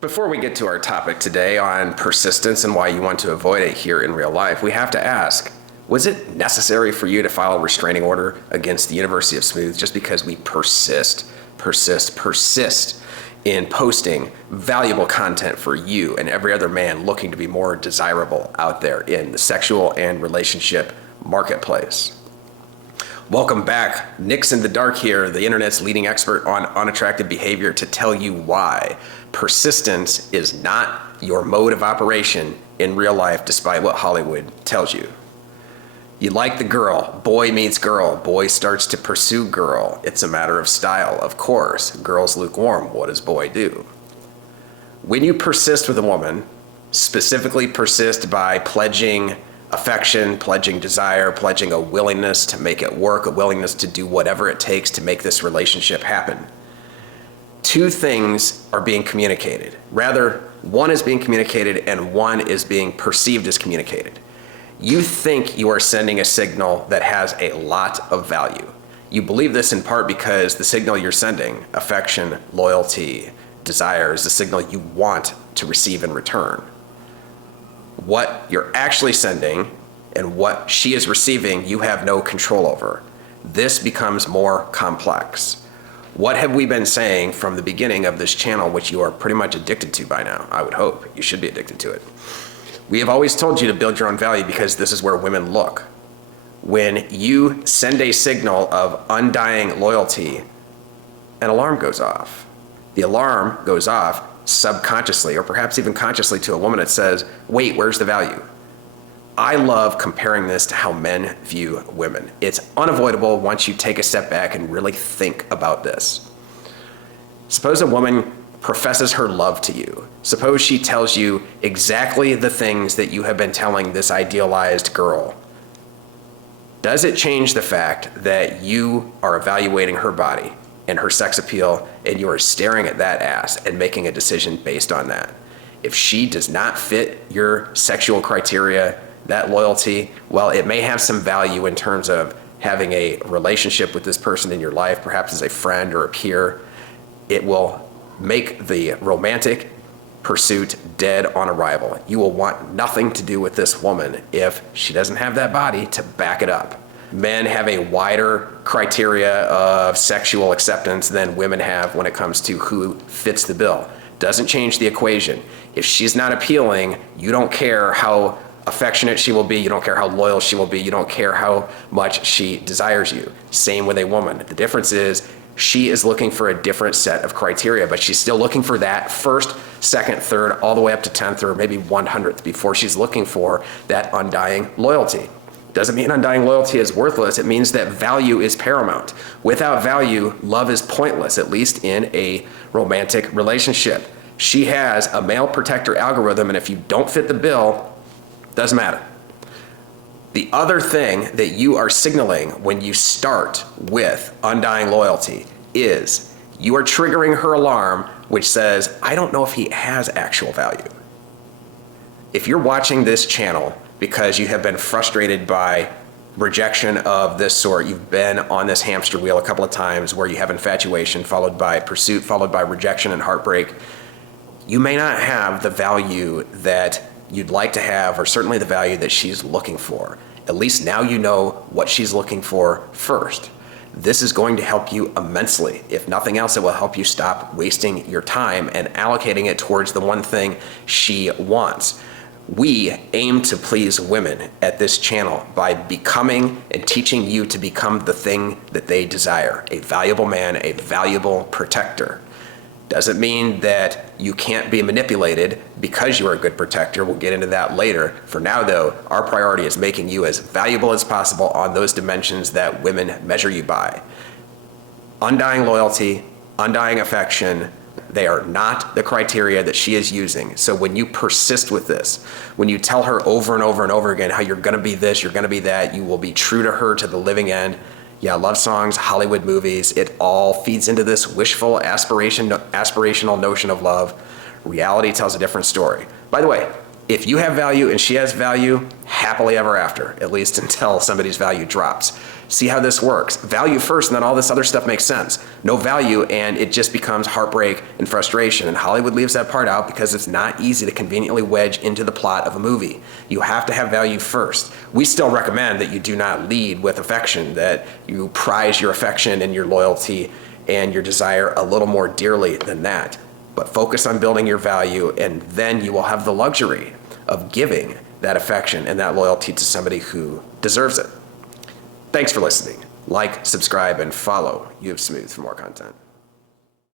Before we get to our topic today on persistence and why you want to avoid it here in real life, we have to ask, was it necessary for you to file a restraining order against the University of Smooth just because we persist in posting valuable content for you and every other man looking to be more desirable out there in the sexual and relationship marketplace? Welcome back. Nick's in the dark here, the internet's leading expert on unattractive behavior, to tell you why persistence is not your mode of operation in real life, despite what Hollywood tells you. You like the girl, boy meets girl, boy starts to pursue girl. It's a matter of style, of course. Girl's lukewarm, what does boy do? When you persist with a woman, specifically persist by pledging affection, pledging desire, pledging a willingness to make it work, a willingness to do whatever it takes to make this relationship happen. Two things are being communicated. Rather, one is being communicated and one is being perceived as communicated. You think you are sending a signal that has a lot of value. You believe this in part because the signal you're sending, affection, loyalty, desire, is the signal you want to receive in return. What you're actually sending and what she is receiving, you have no control over. This becomes more complex. What have we been saying from the beginning of this channel, which you are pretty much addicted to by now? I would hope you should be addicted to it. We have always told you to build your own value because this is where women look. When you send a signal of undying loyalty, an alarm goes off. The alarm goes off subconsciously or perhaps even consciously to a woman that says, wait, where's the value? I love comparing this to how men view women. It's unavoidable once you take a step back and really think about this. Suppose a woman professes her love to you. Suppose she tells you exactly the things that you have been telling this idealized girl. Does it change the fact that you are evaluating her body and her sex appeal, and you are staring at that ass and making a decision based on that? If she does not fit your sexual criteria, that loyalty, well, it may have some value in terms of having a relationship with this person in your life, perhaps as a friend or a peer. It will make the romantic pursuit dead on arrival. You will want nothing to do with this woman if she doesn't have that body to back it up. Men have a wider criteria of sexual acceptance than women have when it comes to who fits the bill. Doesn't change the equation. If she's not appealing, you don't care how affectionate she will be, you don't care how loyal she will be, you don't care how much she desires you. Same with a woman. The difference is she is looking for a different set of criteria, but she's still looking for that first, second, third, all the way up to 10th or maybe 100th before she's looking for that undying loyalty. Doesn't mean undying loyalty is worthless. It means that value is paramount. Without value, love is pointless, at least in a romantic relationship. She has a male protector algorithm, and if you don't fit the bill, doesn't matter. The other thing that you are signaling when you start with undying loyalty is you are triggering her alarm, which says, I don't know if he has actual value. If you're watching this channel because you have been frustrated by rejection of this sort, you've been on this hamster wheel a couple of times where you have infatuation followed by pursuit, followed by rejection and heartbreak, you may not have the value that you'd like to have, or certainly the value that she's looking for. At least now you know what she's looking for first. This is going to help you immensely. If nothing else, it will help you stop wasting your time and allocating it towards the one thing she wants. We aim to please women at this channel by becoming and teaching you to become the thing that they desire, a valuable man, a valuable protector. Doesn't mean that you can't be manipulated because you are a good protector. We'll get into that later. For now, though, our priority is making you as valuable as possible on those dimensions that women measure you by. Undying loyalty, undying affection, they are not the criteria that she is using. So when you persist with this, when you tell her over and over and over again how you're gonna be this, you're gonna be that, you will be true to her to the living end. Yeah, love songs, Hollywood movies, it all feeds into this wishful aspirational notion of love. Reality tells a different story. By the way, if you have value and she has value, happily ever after, at least until somebody's value drops. See how this works. Value first, and then all this other stuff makes sense. No value, and it just becomes heartbreak and frustration. And Hollywood leaves that part out because it's not easy to conveniently wedge into the plot of a movie. You have to have value first. We still recommend that you do not lead with affection, that you prize your affection and your loyalty and your desire a little more dearly than that. But focus on building your value, and then you will have the luxury of giving that affection and that loyalty to somebody who deserves it. Thanks for listening. Like, subscribe, and follow You Have Smooth for more content.